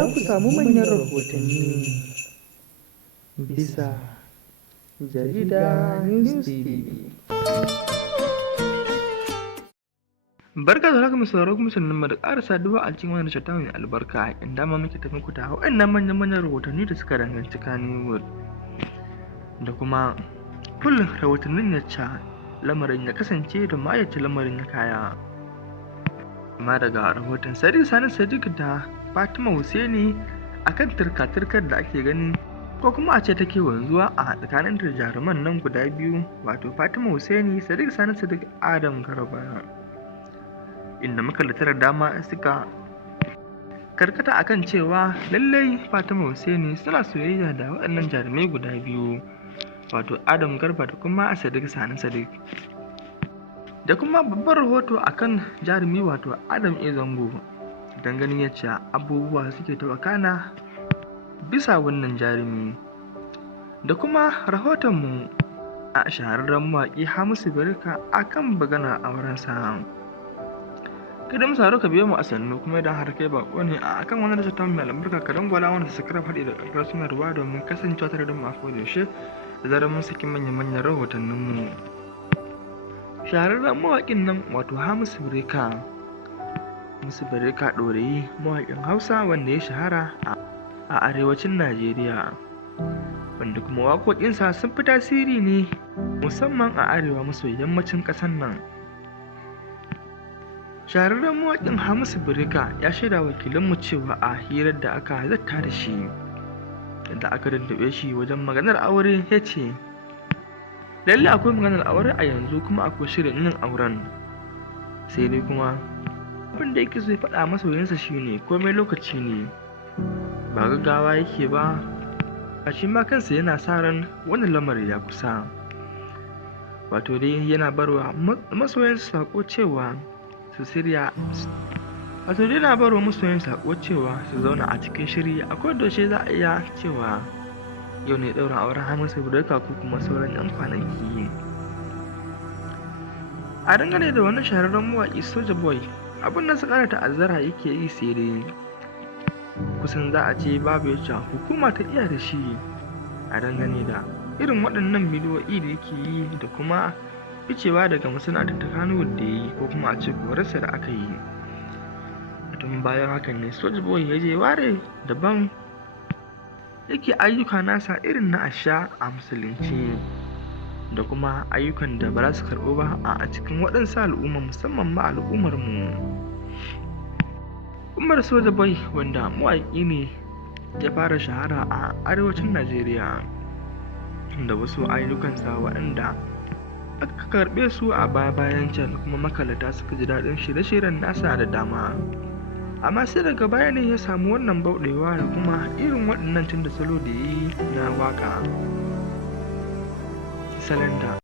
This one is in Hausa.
za ku samu manyan rahotanni bisa jarida News TV. Barka da haka mai sauraro kuma sannan da ƙara saduwa a cikin wannan shata mai albarka inda ma muke tafi ku da waɗannan manyan rahotanni da suka danganci Kannywood da kuma kullum rahotannin yacca lamarin ya kasance da ma yacce lamarin ya kaya. Amma daga rahoton Sadiq Sani Sadiq da Fatima Hussaini akan turka-turkar da ake gani ko kuma a ce take wanzuwa a tsakanin jaruman nan guda biyu, wato Fatima Hussaini, Sadiq Sani Sadiq, Adam Garba, inda makallatar dama suka karkata akan cewa lallai Fatima Hussaini suna soyayya da waɗannan jarumai guda biyu, wato Adam Garba da kuma Sadiq Sani Sadiq. Da kuma babban rahoto akan jarumi wato Adam A Zango don ganin yacce abubuwa suke ta wakana bisa wannan jarumi. Da kuma rahotonmu a shahararren mawaƙi Hamisu Breaker akan maganar aurensa. Kada mu sauraro ka biyo mu a sannu, kuma idan har kai bako ne a akan wannan tasha ta mai albarka ka dangwala wanda subscribe haɗi da ƙarfar sanarwa domin kasancewa tare da mu a kodayaushe da zarar mun saki manyan rahotanninmu. Shahararren mawaƙin nan wato Hamisu Breaker ɗorayi, mawaƙin Hausa wanda ya shahara a arewacin Najeriya, wanda kuma waƙoƙinsa sun fi tasiri ne musamman a arewa maso yammacin ƙasar nan. Shahararren mawaƙin Hamisu Breaker ya shaida wakilanmu cewa a hirar da aka zata da shi da aka daddabe shi wajen maganar aure, ya ce lalle akwai maganar aure a yanzu kuma akwai shirin yin auren, sai dai kuma abin da yake so ya faɗa masoyinsa shine komai lokaci ne, ba gaggawa yake ba, a shi ma kansa yana sa ran wannan lamarin ya kusa. Wato dai yana barwa masoyansa sako cewa su shirya, wato dai yana barwa masoyansa sako cewa su zauna a cikin shiri, a kodayaushe za a iya cewa yau ne ɗaurin auren Hamisu Breaker ko kuma sauran 'yan kwanaki. A dangane da wannan shahararren mawaƙi Soja Boy, abin da su ƙara ta'azzara yake yi, sai dai kusan za a ce babu yacce hukuma ta iya da shi a dangane da irin waɗannan bidiyoyi da yake yi da kuma ficewa daga masana'antar ta Kannywood da ya yi, ko kuma a ce korarsa da aka yi. Tun bayan hakan ne Soja Boy ya je ware daban yake ayyuka nasa irin na asha a musulunci da kuma ayyukan da ba za su karɓo ba a cikin waɗansu al'umma, musamman ma al'ummar mu. Umar Soja Boy wanda mawaƙi ne ya fara shahara a arewacin Najeriya da wasu ayyukansa waɗanda aka karɓe su a bayan can, kuma makallata suka ji daɗin shirye-shiryen nasa da dama. Amma sai daga baya ne ya samu wannan bauɗewa da kuma irin waɗannan canza salo da ya yi na waƙa salon da